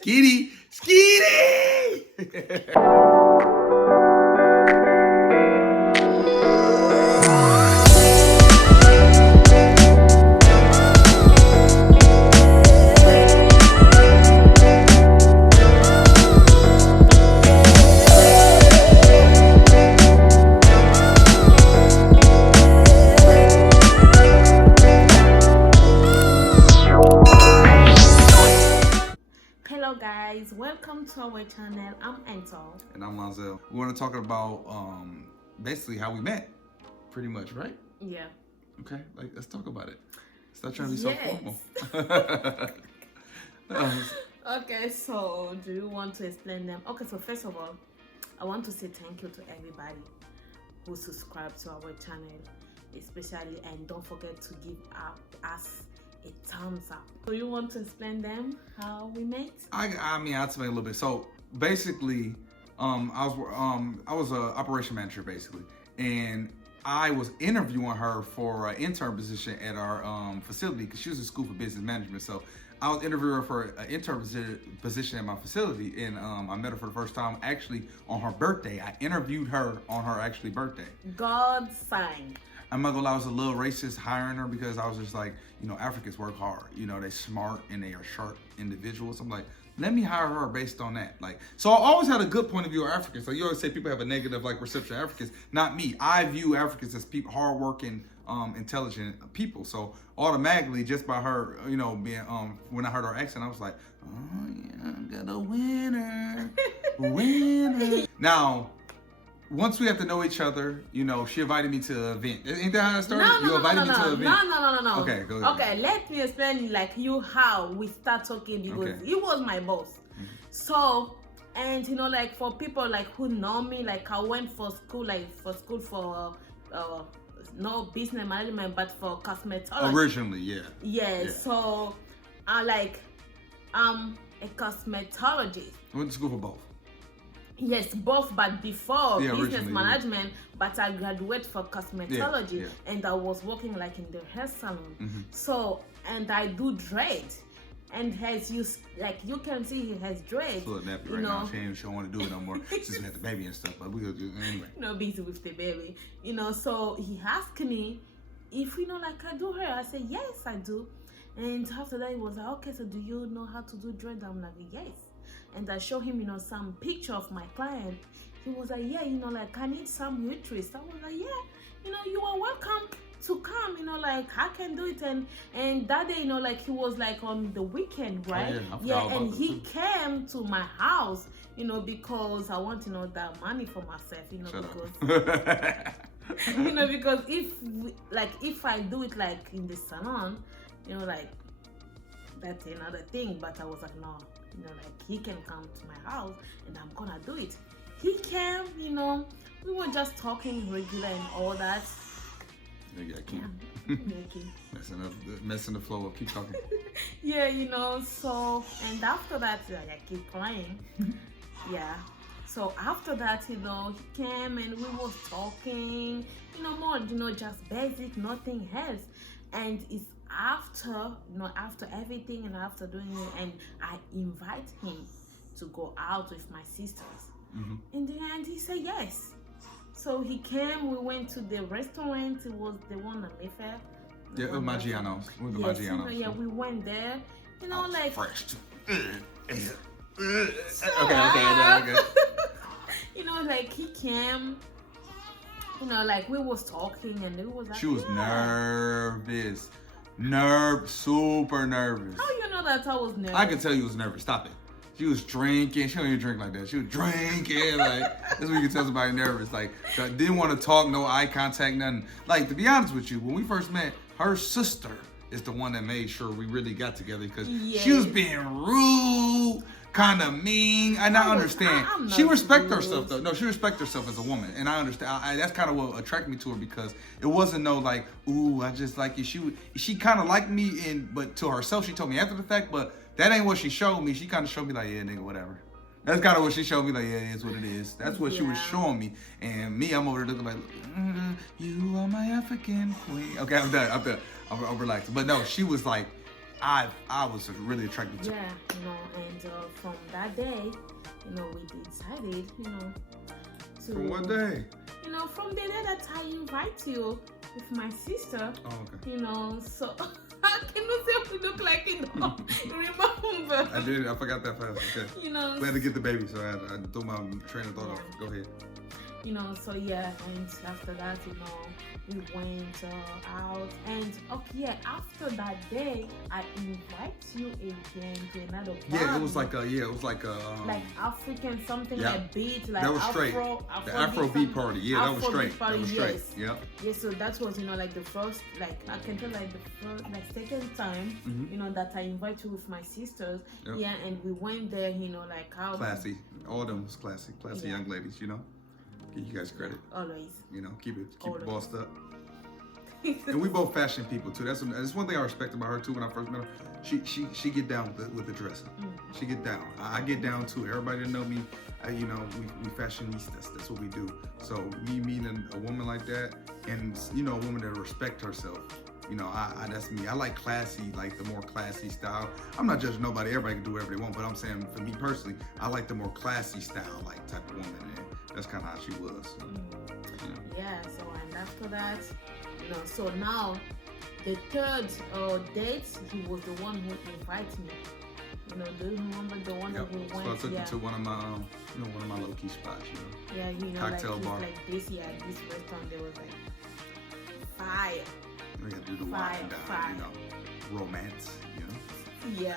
Skeety! Skeety! Hello guys, welcome to our channel. I'm Enzo. And I'm Lonzel. We want to talk about basically how we met, pretty much, right? Yeah. Okay, let's talk about it. Stop trying to be so Yes. formal. Okay, so do you want to explain them? Okay, so first of all, I want to say thank you to everybody who subscribed to our channel, especially, and don't forget to give us a thumbs up. So you want to explain them how we met? I mean, I'll explain a little bit. So basically, I was a operation manager basically, and I was interviewing her for an intern position at our facility because she was in school for business management. So I was interviewing her for an intern position at my facility, and I met her for the first time actually on her birthday. I interviewed her on her actually birthday. God sign. I'm not gonna lie, I was a little racist hiring her because I was just like, you know, Africans work hard. You know, they smart and they are sharp individuals. I'm like, let me hire her based on that. Like, so I always had a good point of view of Africans. Like you always say people have a negative like perception of Africans. Not me. I view Africans as people, hardworking, intelligent people. So automatically, just by her, you know, being when I heard her accent, I was like, oh yeah, I got a winner, winner. Now, once we have to know each other, you know, she invited me to an event. Ain't that how it started? No, you invited me to an event. No. Okay, go ahead. Okay, let me explain like you how we start talking because Okay. he was my boss. So, and you know, like for people like who know me, like I went for school for no business management, but for cosmetology. Originally, yeah. Yeah. So, I'm a cosmetologist. I went to school for both. Yes, both, but before Yeah, business originally, management, but I graduated for cosmetology, Yeah. and I was working like in the hair salon. Mhm. So, and I do dread, and has you like you can see he has dread. She's a little nappy You right now. know. She don't want to do it no more. She's had the baby and stuff, but we gonna do it anyway. No busy with the baby, you know. So he asked me if like I do hair. I said yes, I do. And after that, he was like, okay, so do you know how to do dread? I'm like, yes. And I show him, some picture of my client. He was like, yeah, like I need some waitress. I was like, yeah, you are welcome to come, like I can do it. And that day, like he was like on the weekend, right? Oh, yeah, I forgot about and that he too. came to my house, because I want, that money for myself, Shut because up. because if I do it like in the salon, like that's another thing. But I was like, no, like he can come to my house and I'm gonna do it. He came, we were just talking regular and all that. Yeah, keep Okay. messing the flow up. Keep talking. Yeah, so and after that, I keep crying. Yeah. So after that, he came and we was talking, more, just basic, nothing else. And it's after, after everything and after doing it, and I invite him to go out with my sisters. Mm-hmm. In the end, he said yes. So he came, we went to the restaurant, it was the one at Mayfair. Yeah, it was Maggiano's. We went to Yes, Maggiano's. yeah, we went there, Oh, like... fresh too. Stop. Okay. Like he came, like we was talking and it was like... She was yeah. nervous. Super nervous. How you know that I was nervous? I could tell you was nervous. Stop it. She was drinking. She don't even drink like that. She was drinking. Like, that's what you can tell somebody nervous. Like, didn't want to talk, no eye contact, nothing. Like, to be honest with you, when we first met, her sister is the one that made sure we really got together because she was being rude, kind of mean. And I understand. She respect herself, though. No, she respect herself as a woman. And I understand. That's kind of what attracted me to her because it wasn't no like, ooh, I just like you. She kind of liked me, but to herself, she told me after the fact, but that ain't what she showed me. She kind of showed me like, yeah, nigga, whatever. That's kind of what she showed me like, yeah, it is what it is. That's what she was showing me. And me, I'm over there looking like, you are my African queen. Okay, I'm done. I'm relaxed. But no, she was like, I was really attracted to. Yeah, and from that day, we decided, to. From what day? From the day that I invite you with my sister. Oh, okay. So how can you say we look like remember? I did. I forgot that fast. Okay. We had to get the baby, so I threw my train of thought off. Go ahead. So yeah, and after that, we went out, and after that day, I invite you again to another party. Yeah, it was like like African something like beat, like that was Afro, straight. The Afrobeat party, that was straight. Party, that was straight. yes. Yep. Yeah, so that was like the first, like I can tell like the first, like second time, that I invite you with my sisters. Yep. Yeah, and we went there, like how classy. All of them was classy young ladies. Give you guys credit. Always. Keep it bossed up. And we both fashion people too. That's one thing I respect about her too. When I first met her, she get down with the dressing. She get down. I get down too. Everybody that know me, we fashionistas. That's what we do. So me meeting a woman like that, and a woman that respect herself. I that's me. I like classy, like the more classy style. I'm not judging nobody. Everybody can do whatever they want, but I'm saying for me personally, I like the more classy style, like type of woman. And that's kind of how she was. So, Yeah. So and after that, so now the third date, he was the one who invited me. Do you remember the one that we went? So I took you to one of my, one of my low key spots. Yeah, cocktail bar. Like this restaurant, there was like fire. We got to do the wine down, romance, Yeah.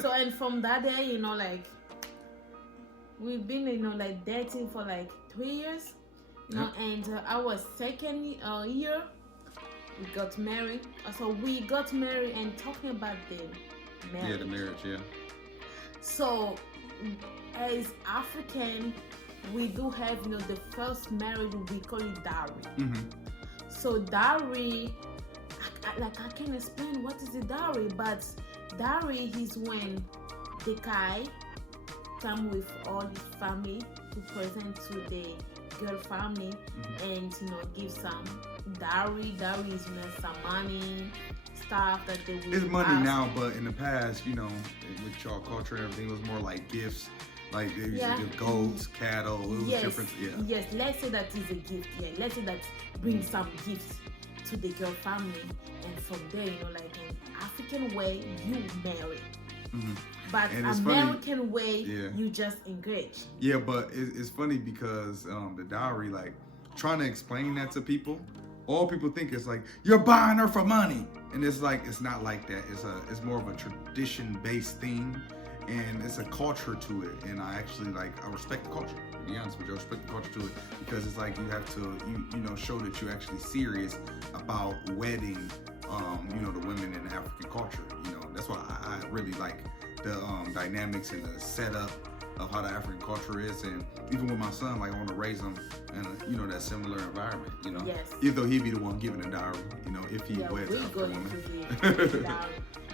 So and from that day, like we've been, like dating for like 3 years, and our second year we got married. So we got married, and talking about the marriage. Yeah, the marriage, yeah. So as African, we do have, the first marriage, we call it dowry. Mm-hmm. So dowry, I can't explain what is the dowry, but dowry is when the guy come with all his family to present to the girl family, and give some dowry. Dowry is some money, stuff that they will. It's money ask. now, but in the past, with y'all culture and everything, it was more like gifts. Like they used to give goats, cattle. It was different. Yeah. Yes, let's say that is a gift. Yeah, let's say that bring some gifts to the girl family, and from there, like in African way, you marry. But American way, you just engage. Yeah, but it's funny because the dowry, like trying to explain that to people, all people think it's like you're buying her for money, and it's like it's not like that. It's more of a tradition-based thing, and it's a culture to it. And I actually I respect the culture. To be honest with you, I respect the culture to it because it's like you have to show that you're actually serious about wedding. The women in the African culture. That's why I really like the dynamics and the setup of how the African culture is, and even with my son, like I want to raise him in that similar environment. Yes. Even though he'd be the one giving the dowry, if he weds a woman.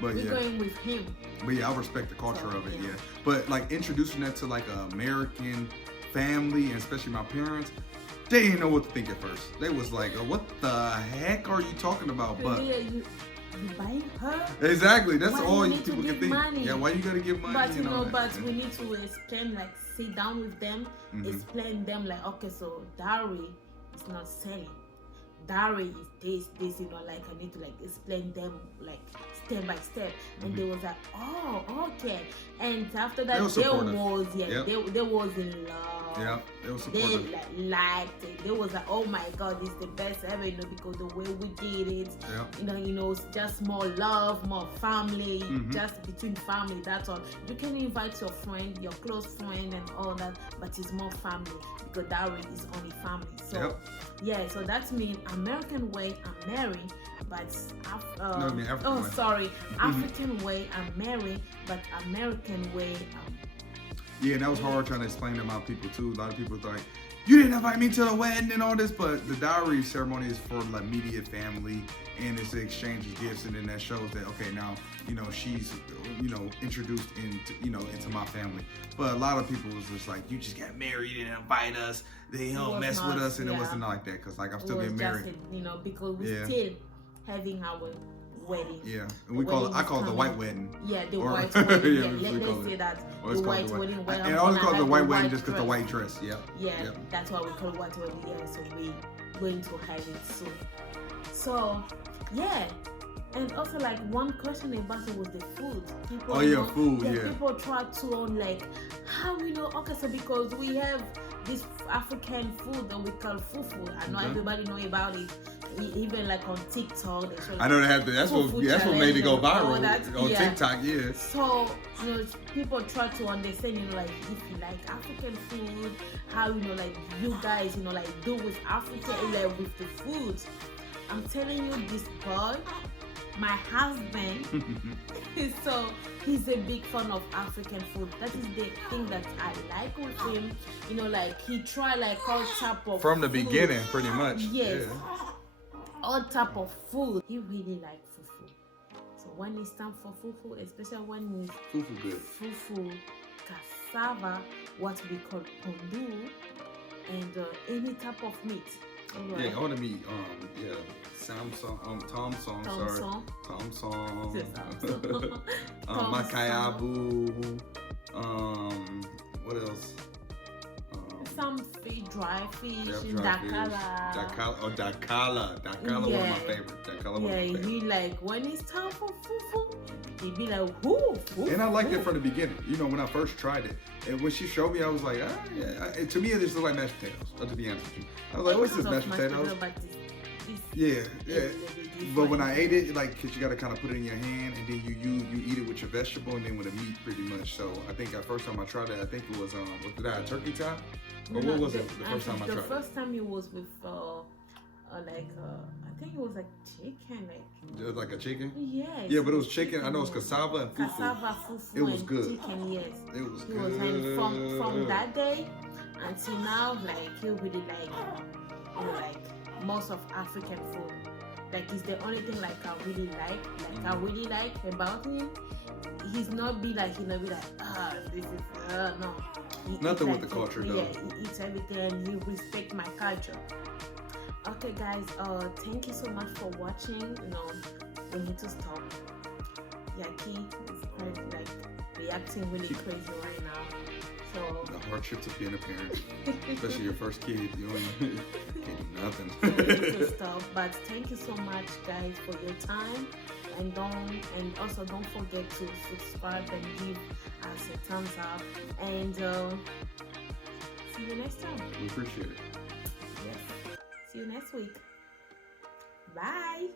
But we're going with him. But yeah, I respect the culture of it. Yeah. But like introducing that to like an American family, and especially my parents, they didn't know what to think at first. They was like, what the heck are you talking about? But you buying her? Exactly. That's all you people can think. Money? Yeah, why you gotta give money? But we need to explain, like sit down with them, explain them like, okay, so dowry is not selling. Dowry is this, like I need to like explain them like step by step. And they was like, oh, okay. And after that, they was in love. Yeah, they was supportive. They liked it. They was like, oh my God, it's the best ever, because the way we did it, it's just more love, more family, just between family, that's all. You can invite your friend, your close friend and all that, but it's more family, because dowry is only family. So, so that means American way, I'm married, but African way. Sorry, African way, I'm married, but American way, yeah, and that was hard trying to explain to my people too. A lot of people thought, you didn't invite me to the wedding and all this, but the dowry ceremony is for like immediate family, and it's the exchange of gifts, and then that shows that okay, now she's introduced into my family. But a lot of people was just like, you just got married and invite us, they don't mess with us, and it wasn't like that, because like I'm still getting married. Because we still having our wedding. Yeah, and we call it. I call it the white wedding. Yeah, the Or- white wedding. yeah, Yeah, we call let's it. say that Or the it's called white the wedding. Where And I'm I always gonna call it the have white the wedding white just because the dress. white dress. Yeah. Yeah, Yeah. that's why we call it white wedding. Yeah, so we going to have it soon. So yeah. And also, like, one question about it was the food. People, Oh, yeah, food, yeah. People try to like, how we know? Okay, so because we have this African food that we call fufu. I know Okay. everybody know about it. Even like on TikTok, they show. I know they have to. That's what made it go viral on TikTok. Yeah. So, people try to understand, like, if you like African food, how, like, you guys, like, do with Africa, like, with the food. I'm telling you, this boy, my husband, so he's a big fan of African food. That is the thing that I like with him. Like, he try, like, all type of From the food. beginning, pretty much. Yes. Yeah. All type of food. He really like fufu. So when it's time for fufu, especially when it's Fufu good. fufu, cassava, what we call pondu, and any type of meat. Yeah, all the meat. Yeah. Tom Song. Makayabu. What else? Some fish, dry fish, Yep, in dry fish. Dakala. Dakala. Dakala one of my favorite. Dakala one of my Yeah, favorite. he like when it's time for fufu, he be like, whoo. And I liked it from the beginning. When I first tried it. And when she showed me, I was like, yeah. To me, it just looked like mashed potatoes, to be honest with you. I was like, what's this, mashed potatoes? Yeah. But when I ate it, like, cause you gotta kind of put it in your hand, and then you eat it with your vegetable, and then with the meat, pretty much. So I think the first time I tried it, I think it was what did I have, turkey top? Or what was it the first time I tried it? The first time it was with I think it was like chicken, like. It was like a chicken. Yes. Yeah, but it was chicken. I know it's cassava and fufu. Cassava, fufu, It was and good. chicken. Yes. It was It good. was, and from that day until now, like, he really like, like most of African food. Like, it's the only thing like I really like. I really like about him. He's not be like, this is no. He Nothing eats with the culture, yeah, though. he eats everything and he respect my culture. Okay, guys. Thank you so much for watching. We need to stop. Yaki is quite like reacting really crazy right now. So The hardships of being a parent, especially your first kid, you can't do nothing. so we need to stop. But thank you so much, guys, for your time. And also don't forget to subscribe and give us a thumbs up. And see you next time. We appreciate it. Yes. See you next week. Bye.